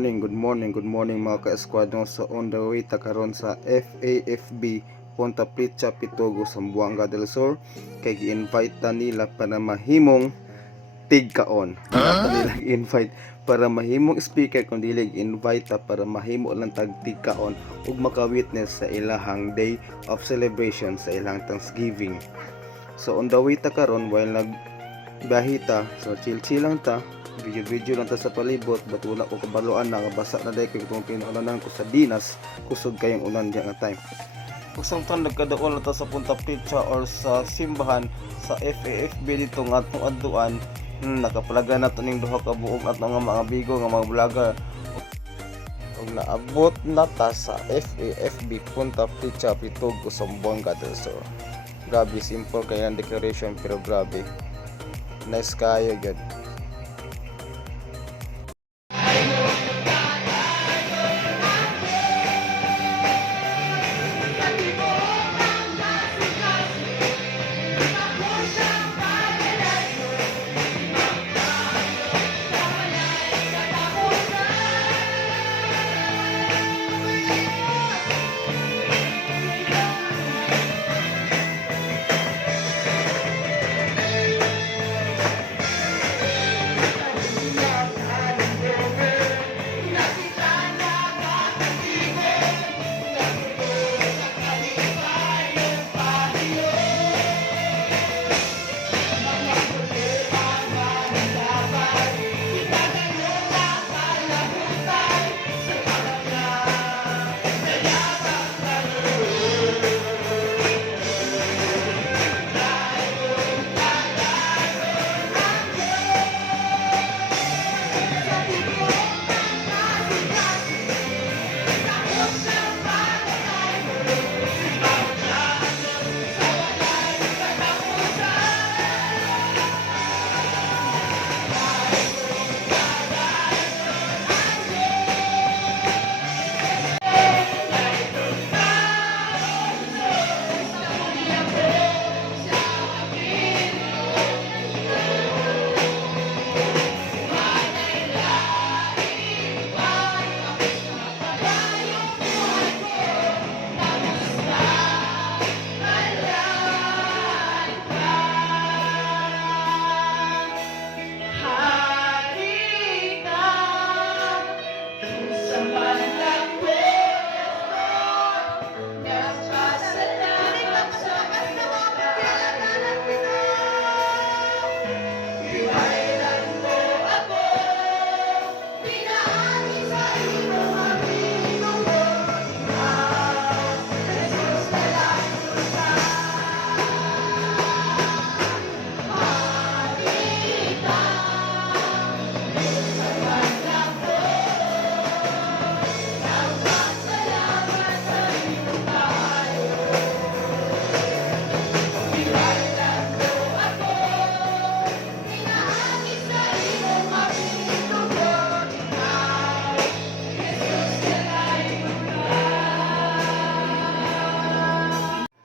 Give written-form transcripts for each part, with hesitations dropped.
good morning mga ka-esquadron. So on the way ta karon sa FAFB Punta Pritcha Pitogo, Zamboanga del Sur, kay gi-invite ta nila para mahimong tigkaon. Nata nila invite para mahimong speaker, kung dili invite ta para mahimo lang tag tigkaon ug maka-witness sa ilahang day of celebration sa ilang Thanksgiving. So on the way ta karon, while nagbahita, so chill lang ta, video lang ta sa palibot, but wala ko kabaluan na basa na dahil kung pinuunanan ko sa Dinas, kusog kayong unan diya nga time. Kusang tan nagkadaon na ta sa Punta Pritcha or sa simbahan sa FAFB dito nga atong adtuan. Nakapalaga na to ning duha ka buok at nga mga bigo nga mga vlogger. Ug naabot na ta sa FAFB Punta Pritcha Pitogo, Zamboanga del Sur. Grabe simple kaya ang decoration, pero grabe nice kayo gud.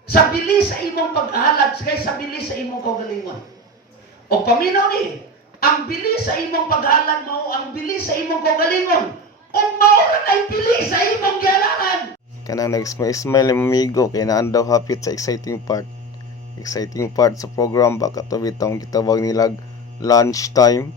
Sa bilis sa imong paghalag kay sa bilis sa imong kaugalingon. O paminaw ni, ang bilis sa imong paghalag mao ang bilis sa imong kaugalingon. O mao ay bilis sa imong gihalangan. Kanang nag-smile yung amigo kay naan daw hapit sa exciting part sa program, baka to bitong gitawag nilag lunch time.